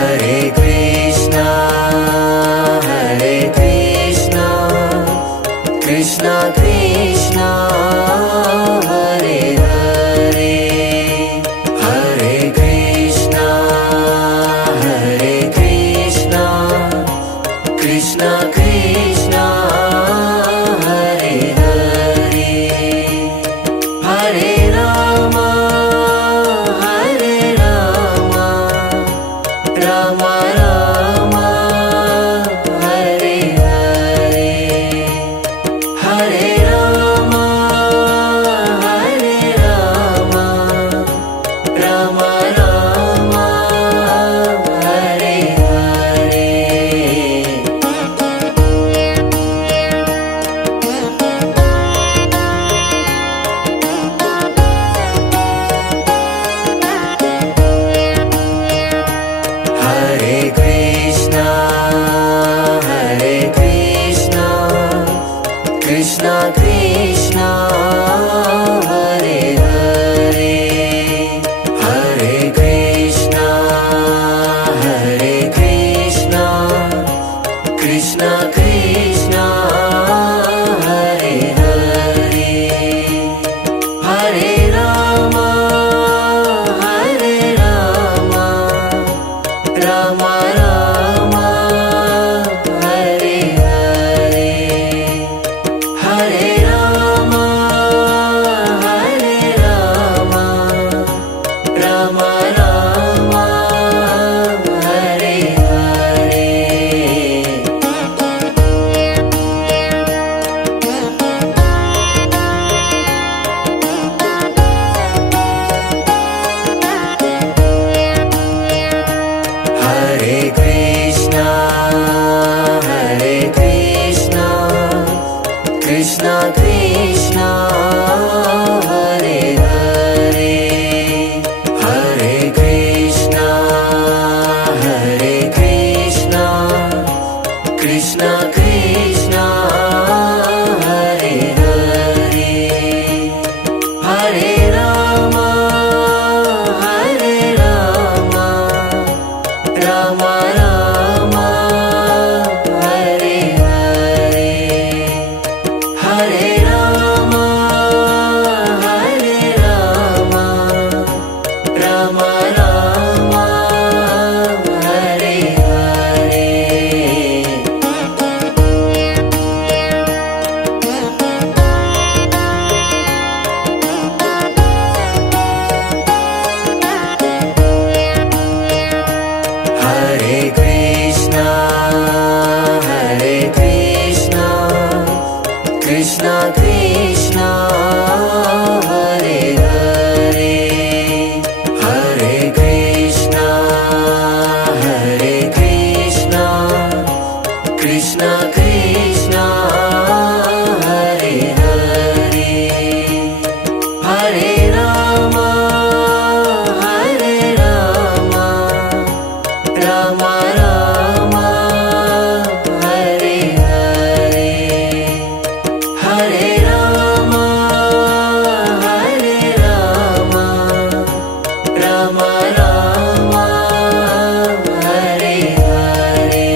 Hare Krishna, Hare Krishna, Krishna Krishna, Hare Hare, Hare Krishna, Hare Krishna, Krishna Krishna, Hare Hare, Hare Rama, Hare Rama, Rama Rama, Hare Hare, Hare Rama, Hare Rama, Rama Rama, Hare Hare. Hare Krishna, Hare Krishna, Krishna Krishna, Hare Hare, Hare Krishna, Hare Krishna, Krishna Krishna, Hare Hare, Hare Rama, Hare Rama, Rama Rama, Hare Hare, Hare Rama, Hare Rama, Rama Rama, Hare Hare. Hare Krishna, Hare Krishna, Krishna Krishna, Hare Hare, Hare Krishna, Hare Krishna, Krishna Krishna, Hare Hare, Hare Rama, Hare Rama, Rama Rama, Hare Hare, Hare Rama, Hare Rama, Rama Rama, Hare Hare. Hare Krishna, Hare Krishna, Krishna Krishna, Hare Hare, Hare Krishna, Hare Krishna, Krishna Krishna, Hare Hare, Hare Rama, Hare Rama, Rama Rama, Hare Hare, Hare Rama, Hare Rama, Rama Rama, Hare Hare.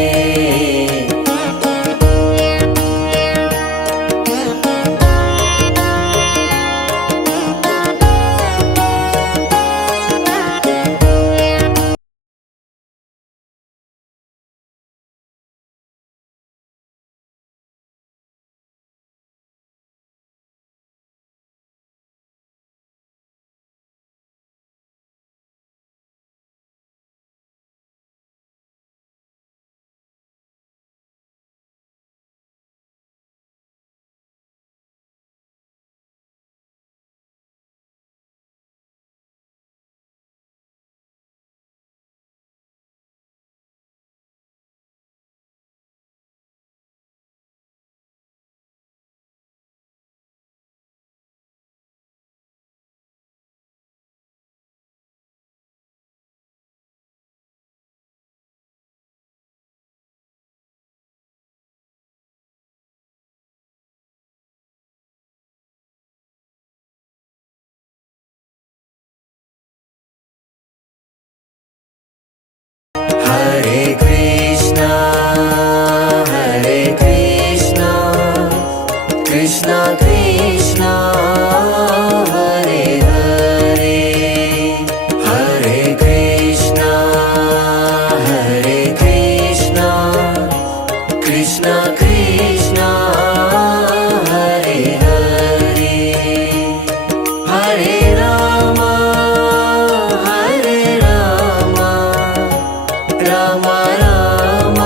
Ram Ram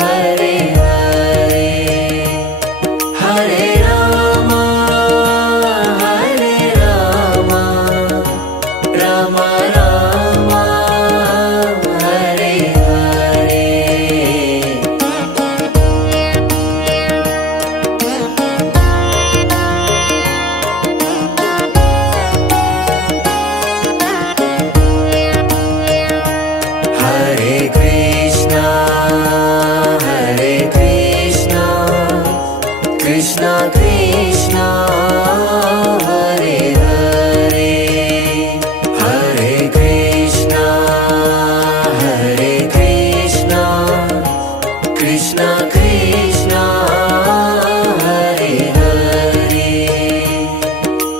Hare Hare Hare Ram Ram Ram Hare Hare Hare Krishna Krishna Krishna Hare Hare Hare Krishna Krishna Krishna Hare Hare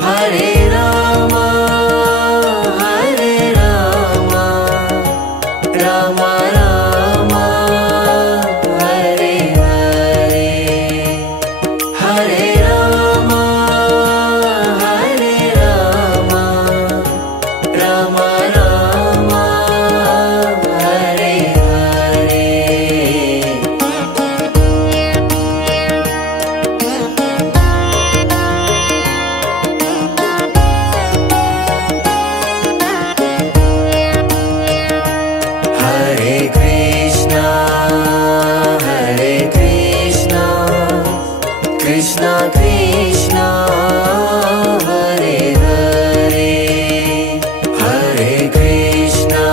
Hare Ram Ram Ram Hare Hare Hare Ram Ram Ram Hare Hare Hare Krishna Krishna Krishna Hare Hare Hare Krishna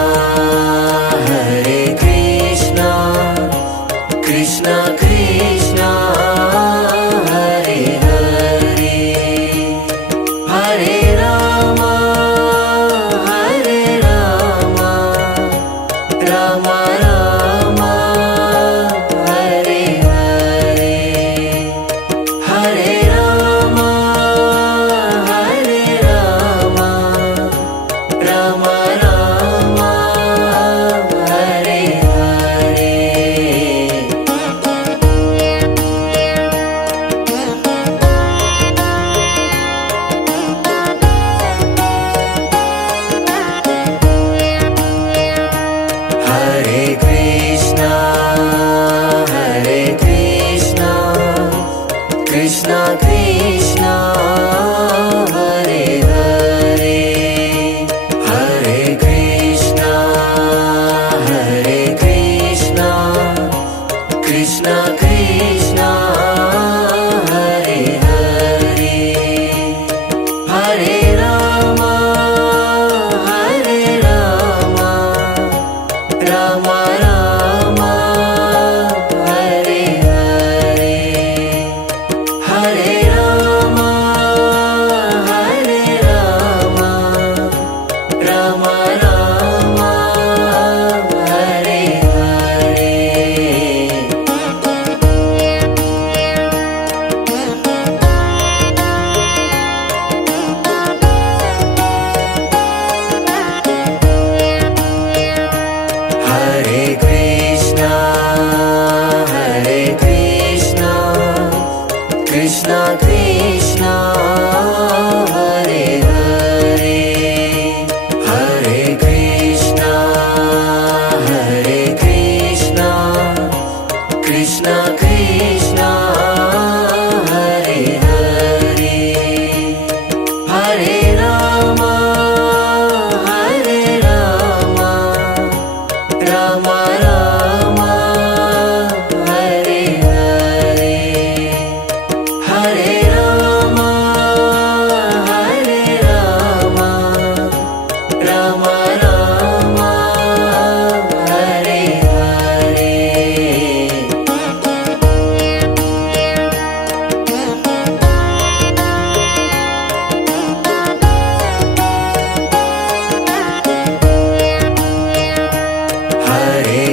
Krishna Krishna Hare Hare Hare Ram Ram Ram Hare Hare Hare Ram Ram Ram Hare Hare Hare Krishna Krishna Krishna Hare Hare Hare Krishna Krishna Krishna Hare Hare Hare Ram Ram Ram Hare Hare Hare Ram Ram Ram Hare Hare Hare Krishna Krishna Krishna Hare Hare Hare Krishna Krishna Krishna Hare Hare Hare Ram Ram Ram Hare Hare Hare Ram Ram Ram Hare Hare Hare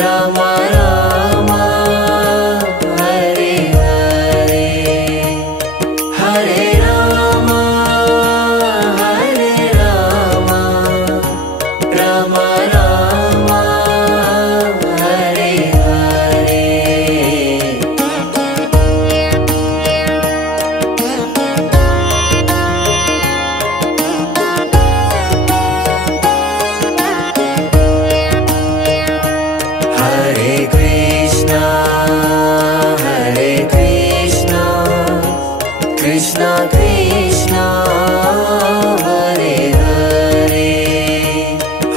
Ram Ram Hare Hare Hare Ram Ram Ram Hare Hare Hare Krishna Krishna Krishna Hare Hare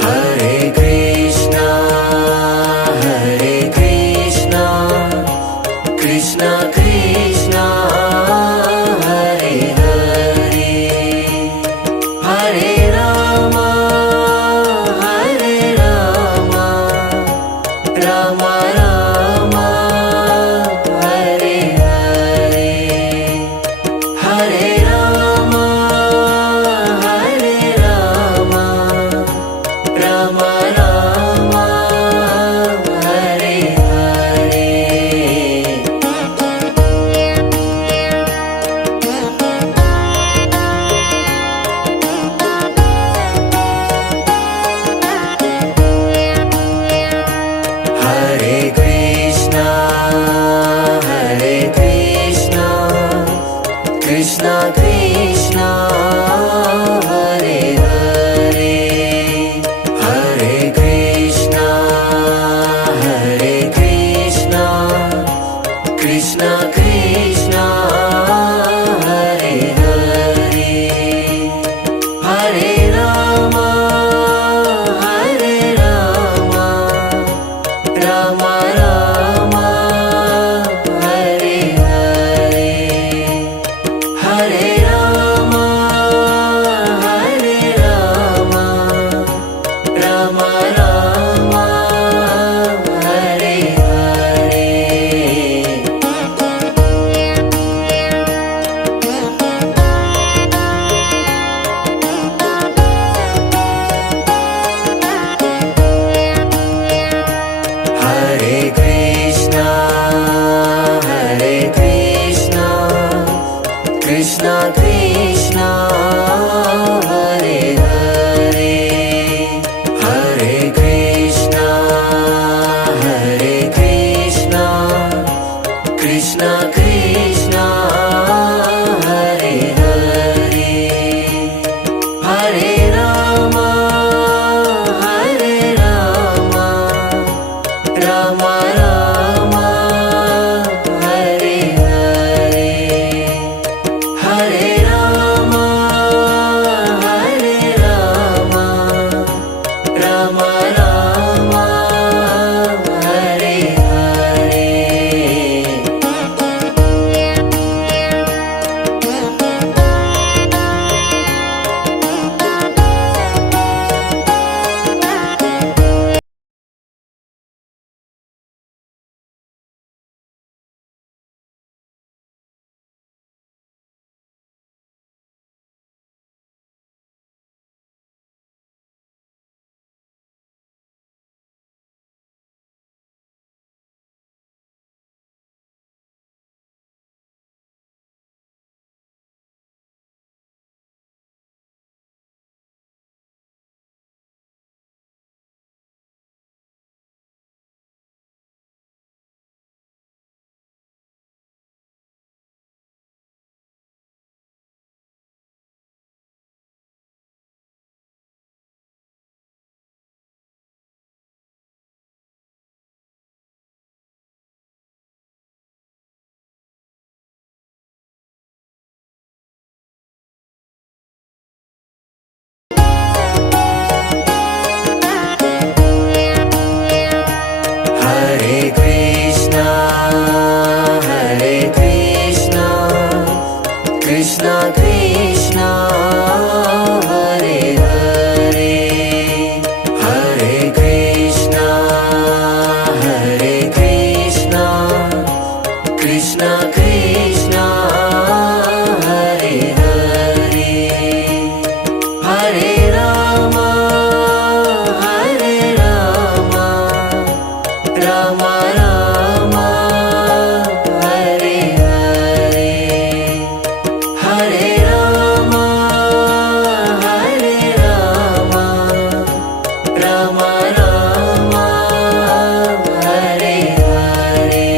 Hare Krishna Krishna Krishna Hare Hare Hare Ram Ram Ram Hare Hare Hare Ram Ram Ram Hare Hare Hare Krishna Krishna Krishna Hare Hare Hare Krishna Krishna Krishna Hare Hare Hare Ram Ram Ram Hare Hare Hare Ram Ram Ram Hare Hare Hare Krishna Krishna Krishna Hare Hare Hare Krishna Krishna Krishna Hare Hare Hare Ram Ram Ram Hare Hare Hare Ram Ram Ram Hare Hare Krishna Krishna Hare Hare Hare Krishna Krishna Krishna Hare Hare Hare Ram Ram Ram Hare Hare Hare Ram Ram Ram Hare Hare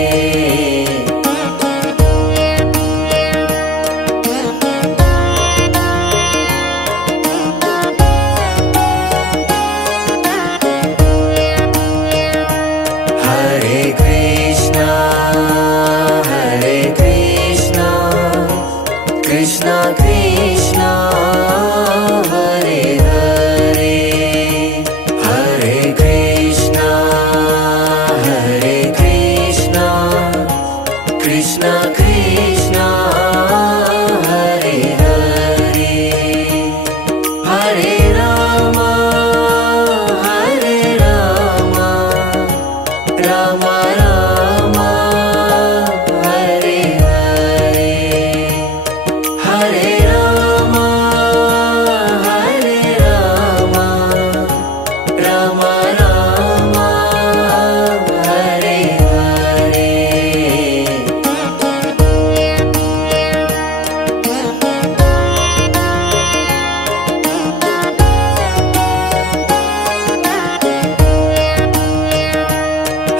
Hare Krishna, Krishna Krishna, Hare Hare, Hare Krishna, Krishna Krishna, Hare Hare, Hare Rama, Rama Rama, Hare Hare, Hare Rama, Rama Rama, Hare Hare.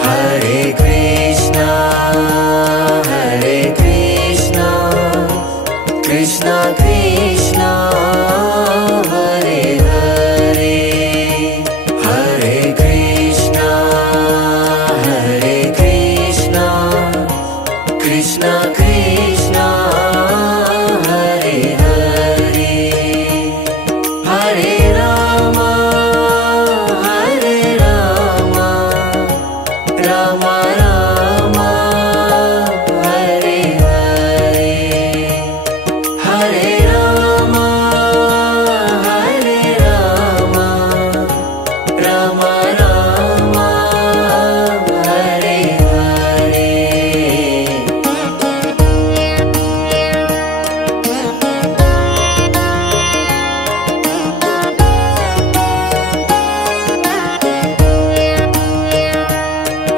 Hare Krishna, Krishna Krishna, Hare Hare, Hare Krishna, Krishna Krishna, Hare Hare, Hare Rama, Rama Rama, Hare Hare, Hare Rama, Rama Rama, Hare Hare.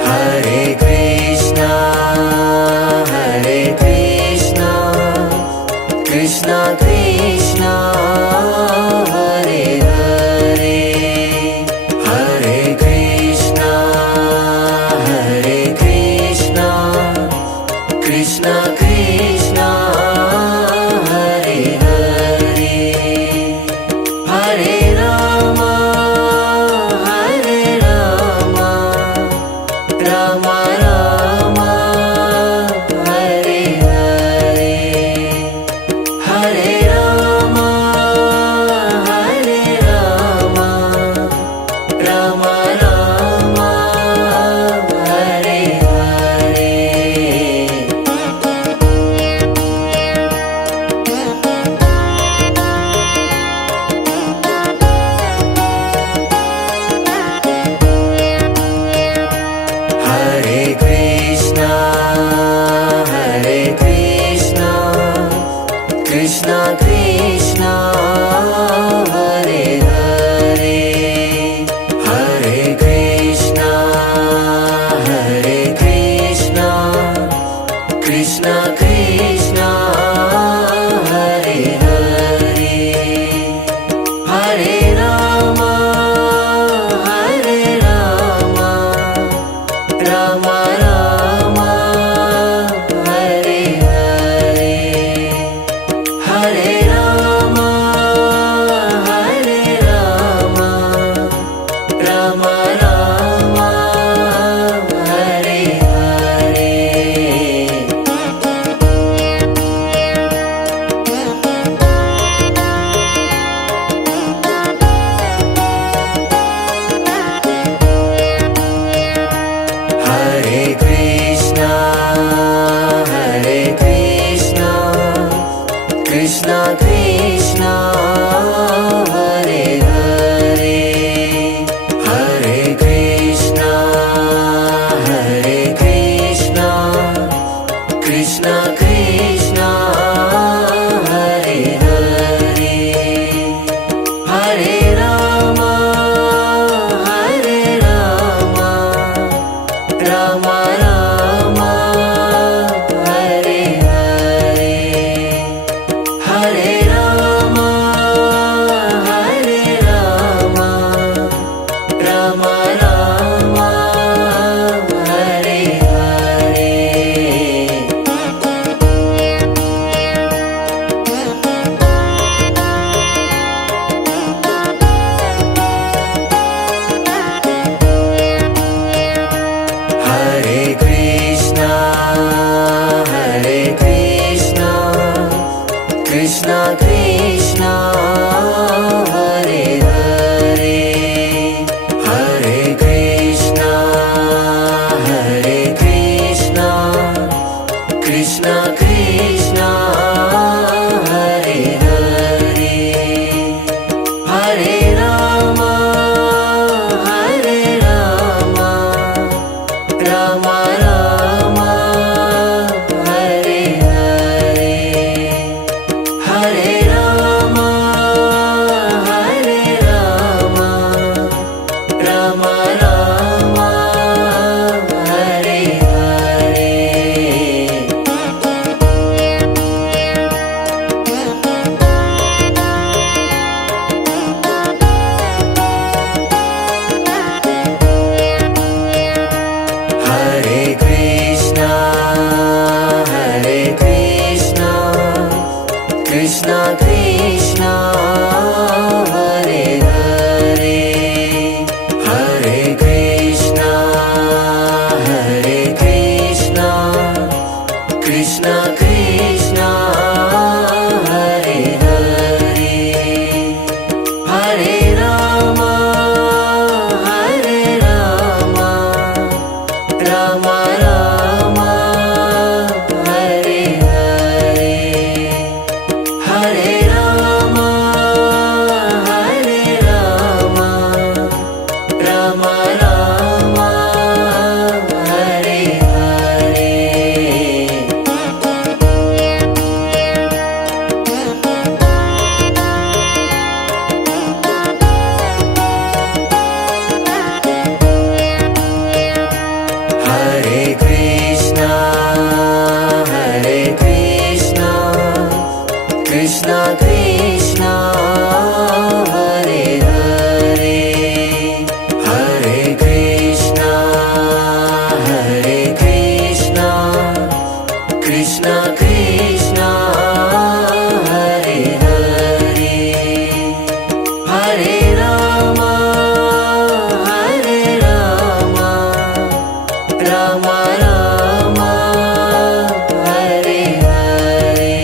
Hare Krishna, Krishna Krishna, Hare Hare, Hare Krishna, Krishna Krishna, Hare Hare, Hare Rama, Rama Rama, Hare Hare, Hare Rama, Rama Rama, Hare Hare. Hare Krishna, Krishna Krishna, Hare Hare, Hare Krishna, Krishna Krishna, Hare Hare, Hare Rama, Rama Rama, Hare Hare, Hare Rama, Rama Rama, Hare Hare. Hare Ram Ram Hare Hare Hare Ram Hare Ram Ram Ram Hare Hare Hare Krishna, Krishna Krishna, Hare Hare, Hare Krishna, Krishna Krishna, Hare Hare, Hare Rama, Rama Rama, Hare Hare, Hare Rama, Rama Rama, Hare Hare. Hare Krishna, Krishna Krishna, Hare Hare, Hare Krishna, Krishna Krishna, Hare Hare, Hare Rama, Rama Rama, Hare Hare, Hare Rama, Rama Rama, Hare Hare. Hare Krishna, Krishna Krishna, Hare Hare, Hare Krishna, Krishna Krishna, Hare Hare, Hare Rama, Rama Rama, Hare Hare,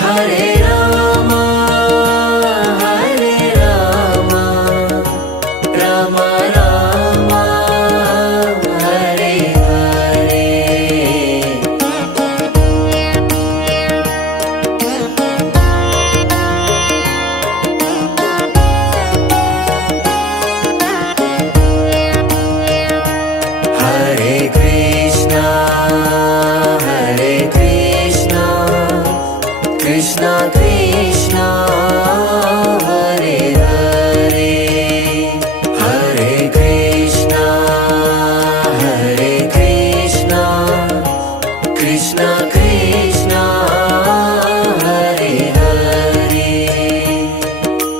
Hare Rama, Rama Rama, Hare Hare. Hare Krishna, Krishna Krishna, Hare Hare, Hare Krishna, Krishna Krishna, Hare Hare,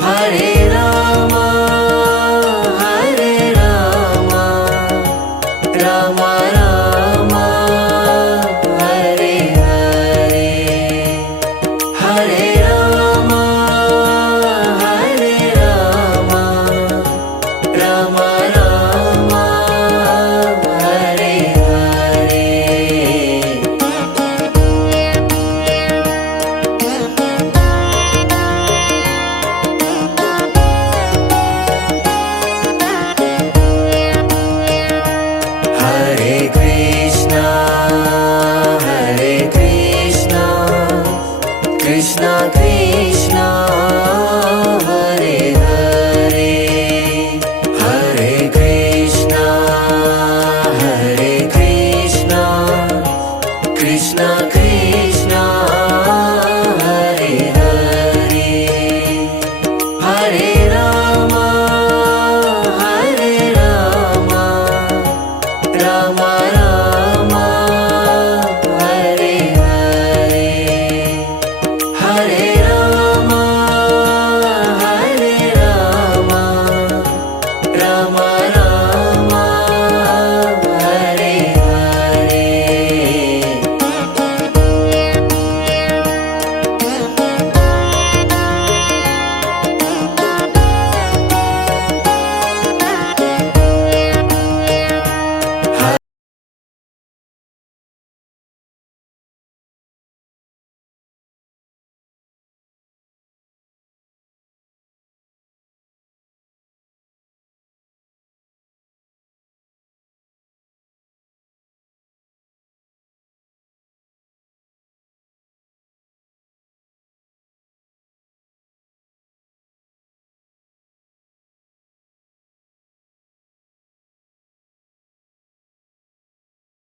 Hare Rama, Rama Rama, Hare Hare, Hare Rama, Rama Rama, Hare Hare. Hare Krishna, Krishna Krishna, Hare Hare, Hare Krishna, Krishna Krishna, Hare Hare, Hare Rama, Ram Ram Hare Hare Hare Ram Hare Ram Ram Ram Hare Hare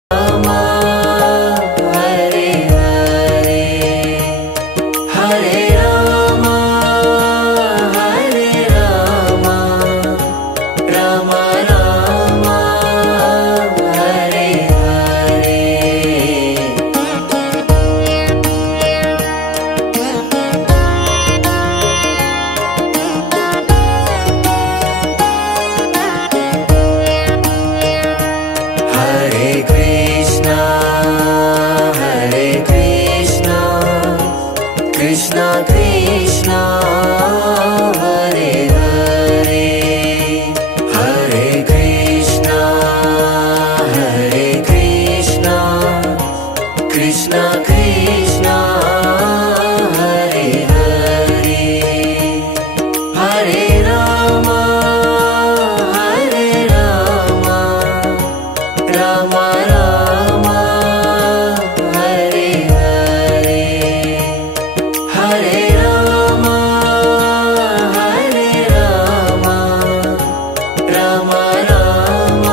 Ram Hare Hare Hare Ram Hare Ram Ram Ram Hare Hare Hare Krishna Krishna Krishna Hare Hare Hare Krishna Krishna Krishna Hare Hare Hare Ram Ram Ram Hare Hare Hare Ram Ram Ram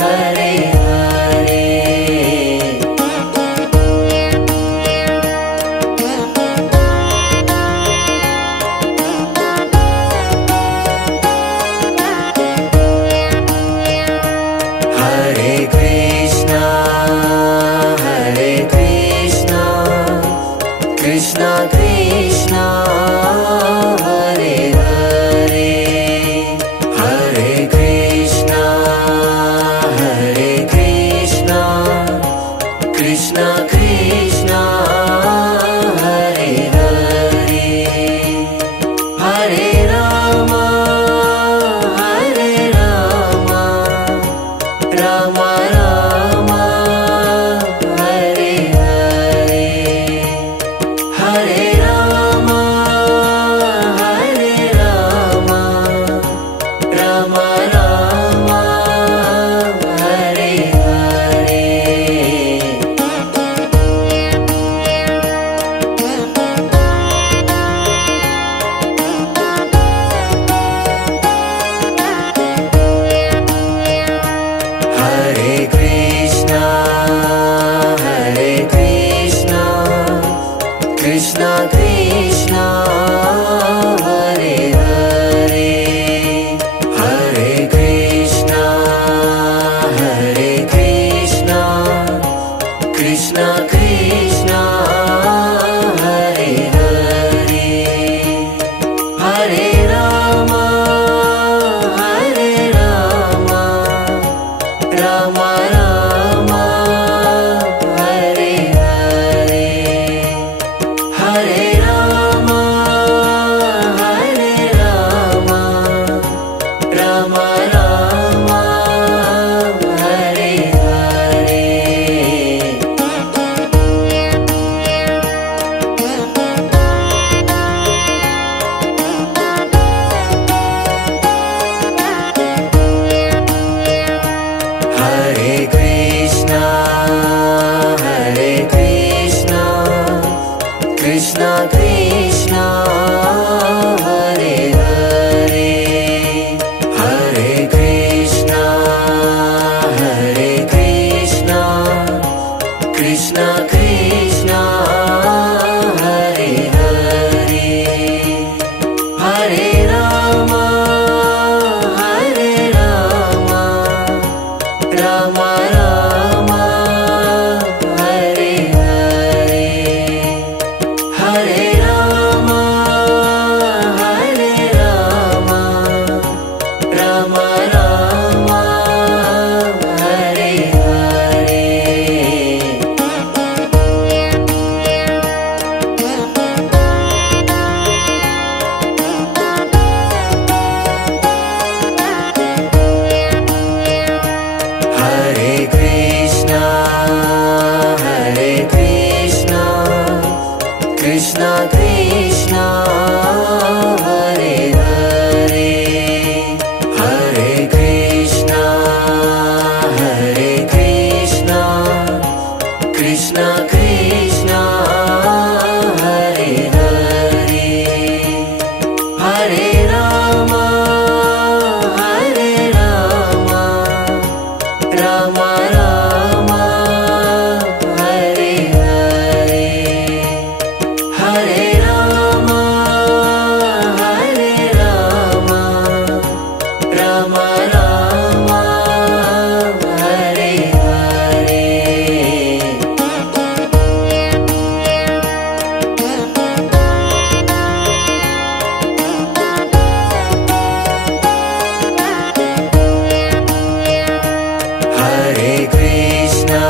Hare Hare Hare Krishna Krishna Krishna Hare Hare Hare Krishna Krishna Krishna Hare Hare Hare Ram Ram Ram Hare Hare Hare Ram Ram Ram Hare Hare Hare Krishna Krishna Krishna Hare Hare Hare Krishna Krishna Krishna Hare Hare Hare Ram Ram Ram Hare Hare Hare Ram Ram Ram Hare Hare Hare Krishna Krishna Krishna Hare Hare Hare Krishna Krishna Krishna Hare Hare Hare Ram Ram Ram Hare Hare Hare Ram Hare Ram Ram Ram Hare Hare Hare Krishna Krishna Krishna Hare Hare Hare Krishna Krishna Krishna Hare Hare Hare Ram Ram Ram Hare Hare Hare Ram Ram Ram Hare Hare Hare Krishna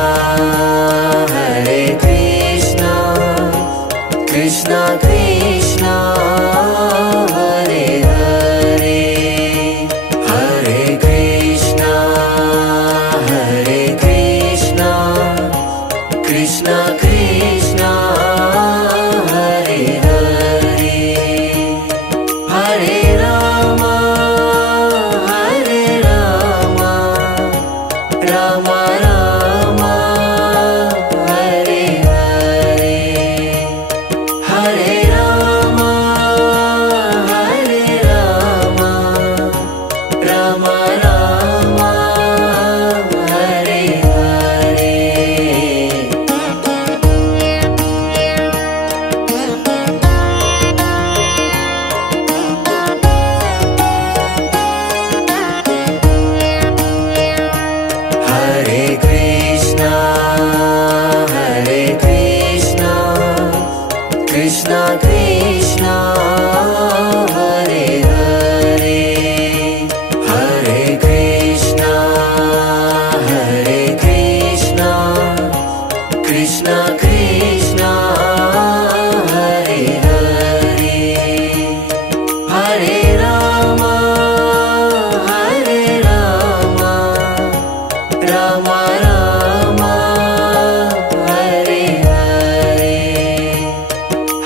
Krishna Krishna Hare Hare Hare Krishna Krishna Krishna Hare Hare Hare Ram Ram Ram Hare Hare Hare Ram Ram Ram Hare Hare Hare Krishna Krishna Krishna Hare Hare Hare Krishna Krishna Krishna Hare Hare Hare Ram Ram Ram Hare Hare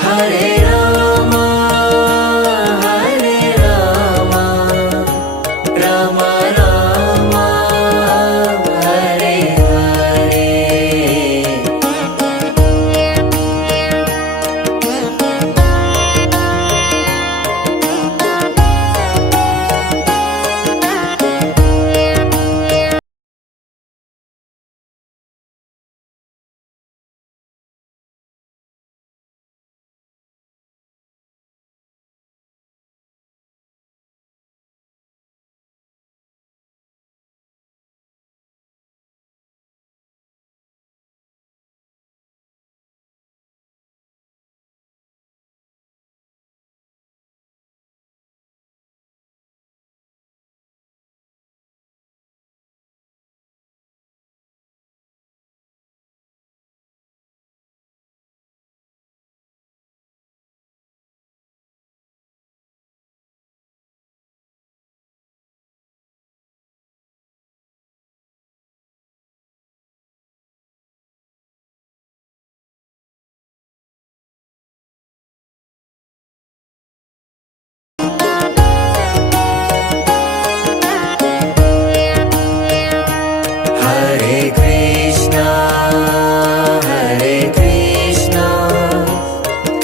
Hare Ram Ram Ram Hare Hare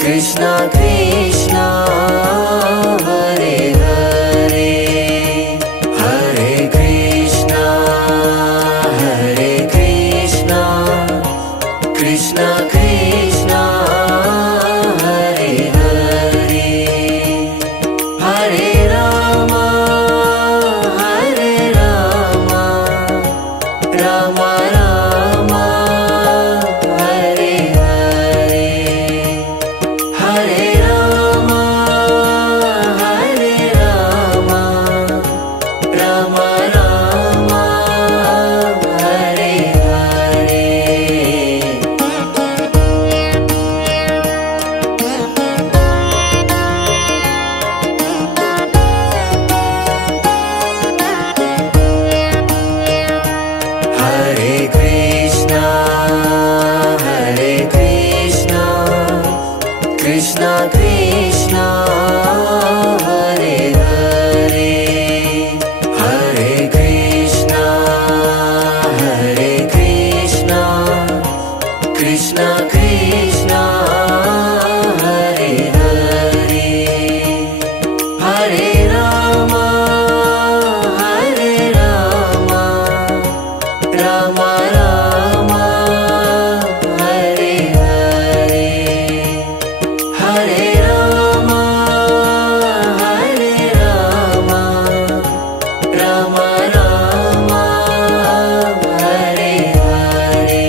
Krishna Krishna Hare Hare Hare Krishna Krishna Krishna Hare Hare Hare Ram Ram Ram Hare Hare Hare Ram Hare Ram Ram Ram Hare Hare Hare Krishna Krishna Krishna Hare Hare Hare Krishna Krishna Krishna Hare Hare Hare Ram Ram Ram Hare Hare Hare Ram Ram Ram Hare Hare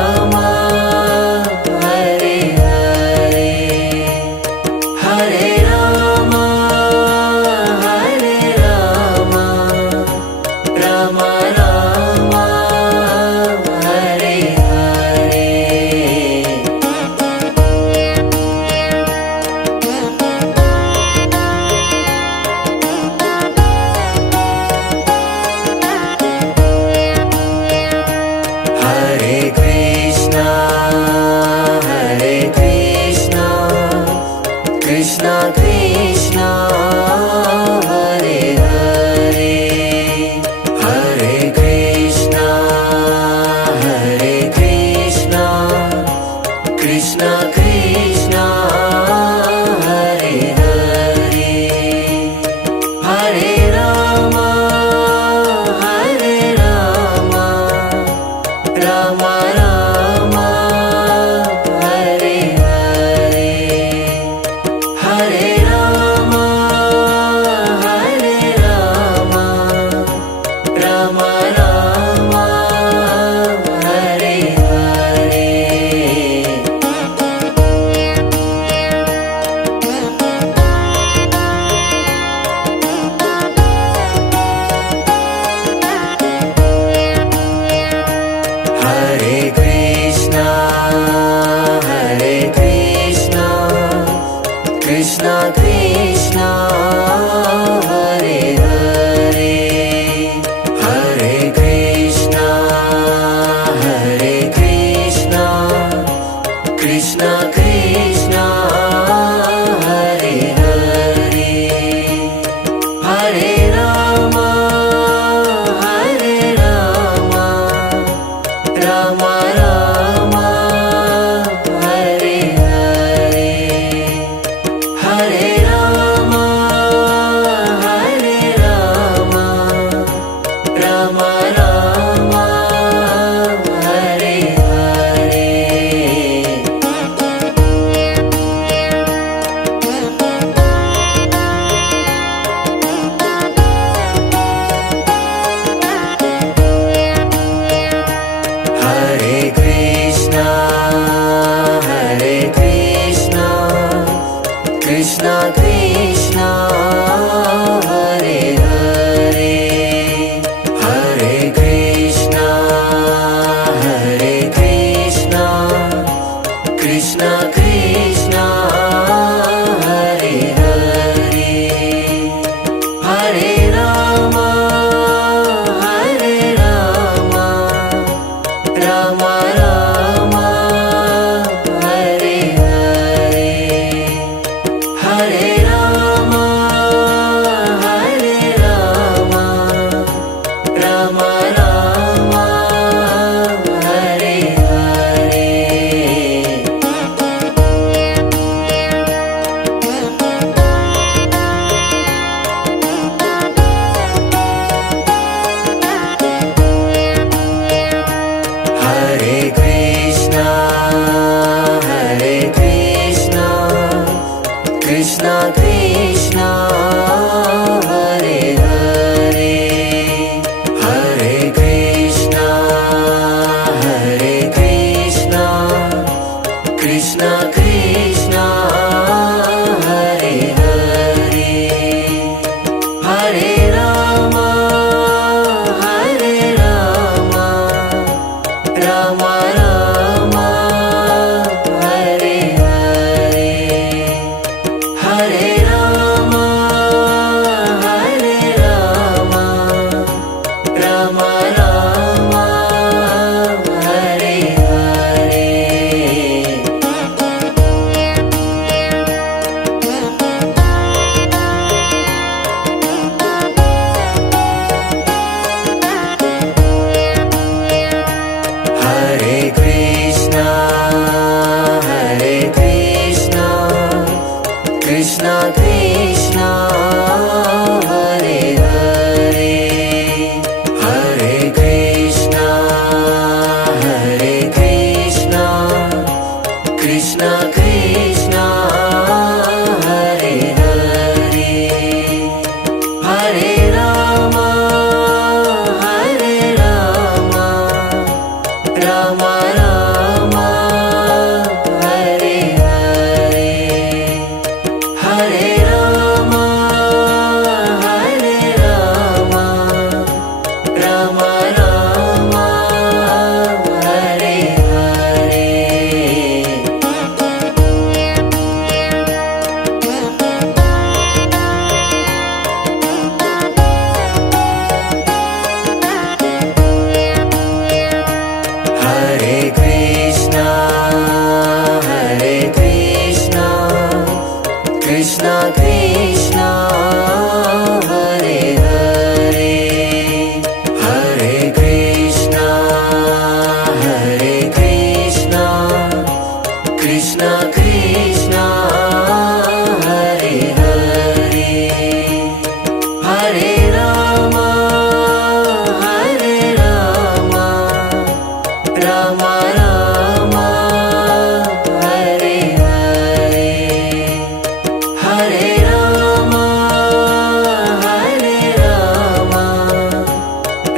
Ram Hare Hare Hare Ram Ram Ram Hare Hare Hare Krishna Krishna Krishna Hare Hare Hare Krishna Krishna Krishna Hare Hare Hare Ram Ram Ram Hare Hare Hare Ram Ram Ram Hare Hare Hare Krishna Krishna Krishna Hare Hare Hare Krishna Krishna Krishna Hare Hare Hare Ram Ram Ram Hare Hare Hare Ram Ram Ram Hare Hare Hare Krishna Krishna Krishna Hare Hare Hare Krishna Krishna Krishna Hare Hare Hare Ram Ram Ram Hare Hare Hare Ram Ram Ram Hare Hare Hare Krishna Krishna Krishna Hare Hare Hare Krishna Krishna Krishna Hare Hare Hare Ram Ram Ram Hare Hare Hare Ram Ram Ram Hare Hare Hare Krishna Krishna Krishna Hare Hare Hare Krishna Krishna Krishna Hare Hare Hare Ram Ram Ram Hare Hare Hare Ram Ram Ram Hare Hare Hare Krishna Krishna Krishna Hare Hare Hare Krishna Krishna Krishna Hare Hare Hare Ram Ram Ram Hare Hare Hare Ram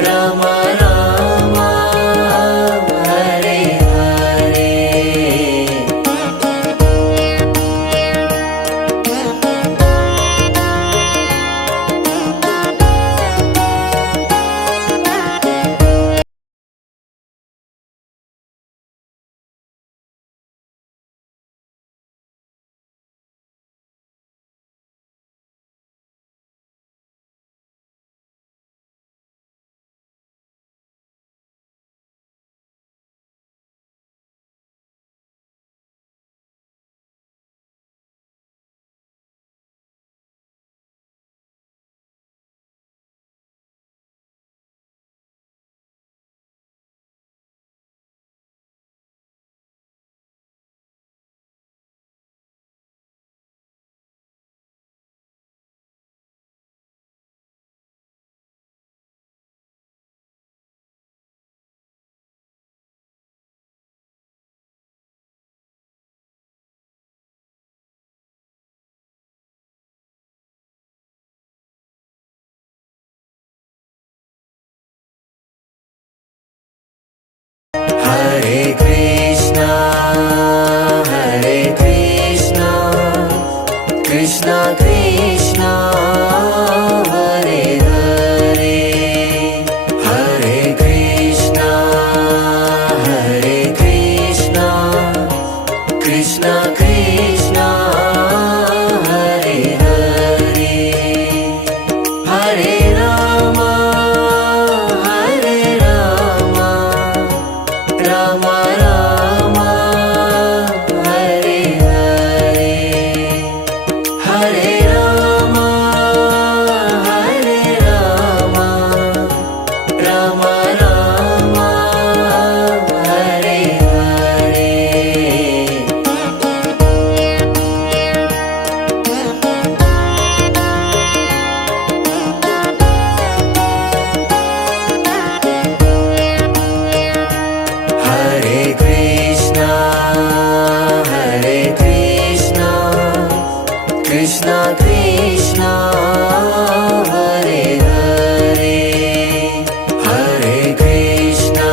Ram Ram Hare Hare Hare Krishna Krishna Krishna Hare Hare Hare Krishna Krishna Krishna Hare Hare Hare Ram Ram Ram Hare Hare Hare Ram Ram Ram Hare Hare Hare Krishna Krishna Krishna Hare Hare Hare Krishna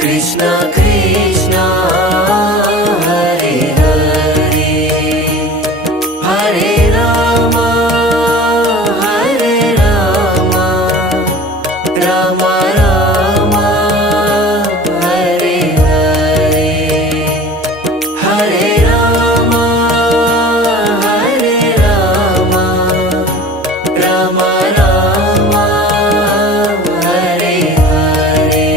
Krishna Krishna Hare Hare Hare Ram Ram Ram Hare Hare Hare Ram Ram Ram Hare Hare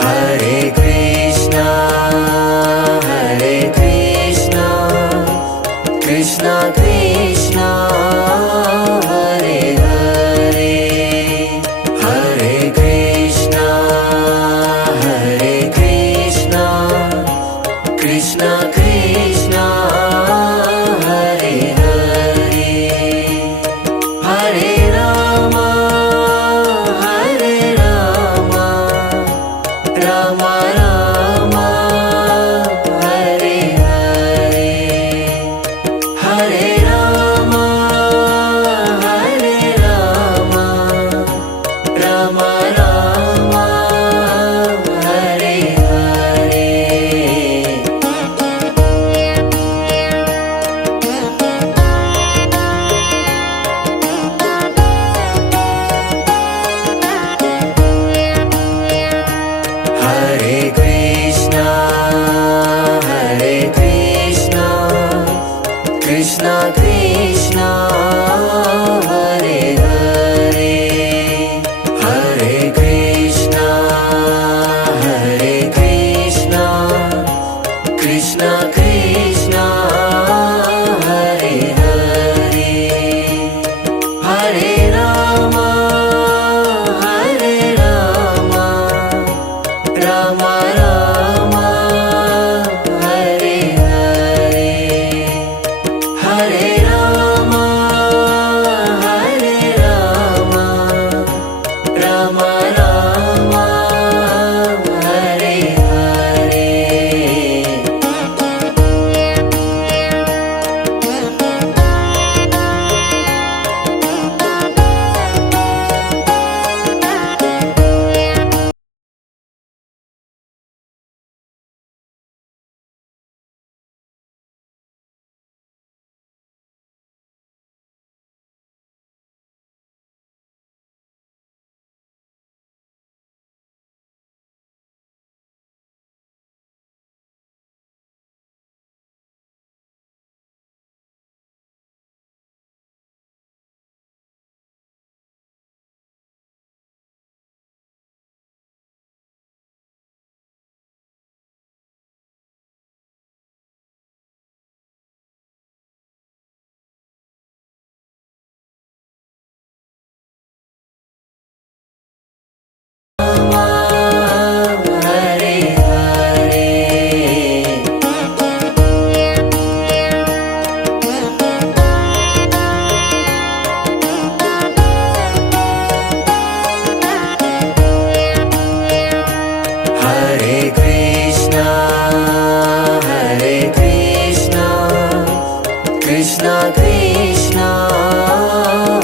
Hare Krishna Krishna Krishna Hare Hare Hare Krishna Krishna Krishna Hare Hare Hare Ram Ram Ram Hare Hare Hare Ram Ram Ram Hare Hare Hare Krishna Krishna Krishna Hare Hare Hare Krishna Krishna Krishna Hare Hare Hare Ram Ram Ram Hare Hare Hare Ram Ram Ram Hare Hare Krishna Krishna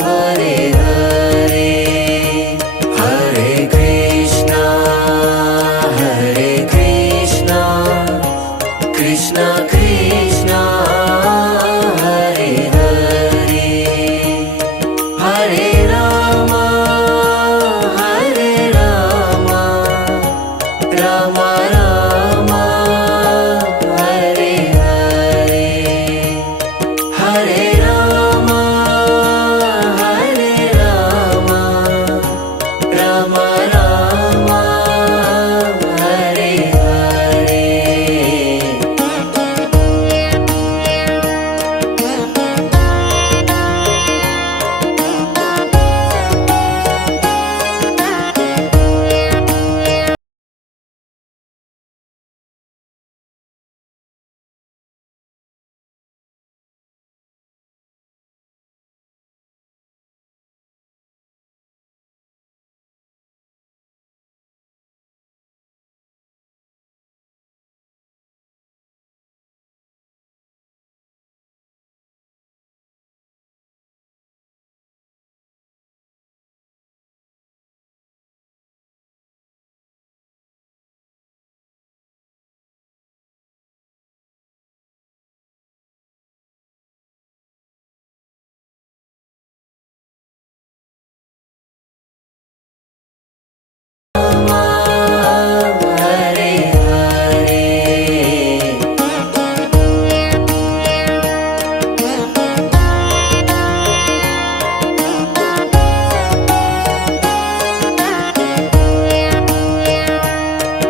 Hare Hare Hare Krishna Krishna Krishna Hare Hare Hare Ram Rama Rama, Hare Hare, Hare Rama, Hare Rama, Rama Rama, Hare Hare.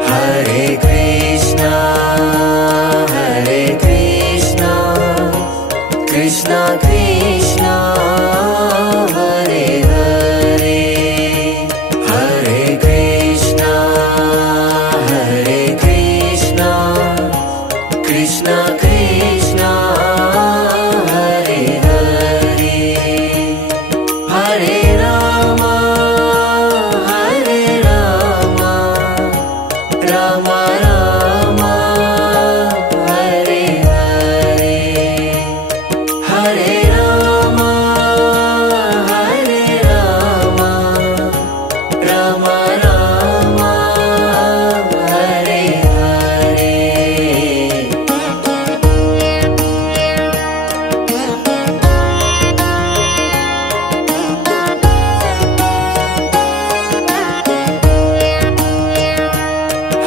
Hare Krishna, Krishna Krishna, Hare Hare, Hare Krishna, Krishna Krishna, Hare Hare, Hare Rama, Rama Rama, Hare Hare, Hare Rama, Rama Rama, Hare Hare.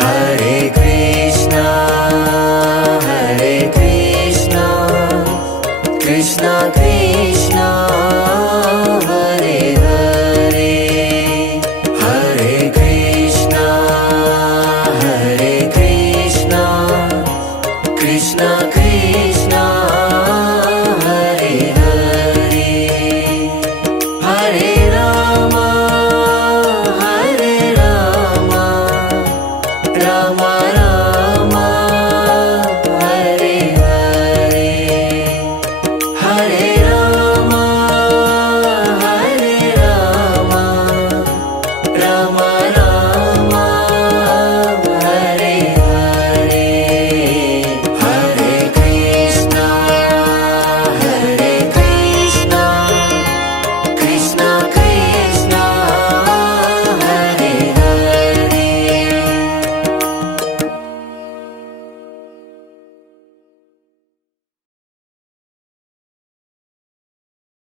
Hare Krishna, Krishna Krishna, Hare Hare, Hare Krishna, Krishna Krishna, Hare Hare, Hare Rama, Rama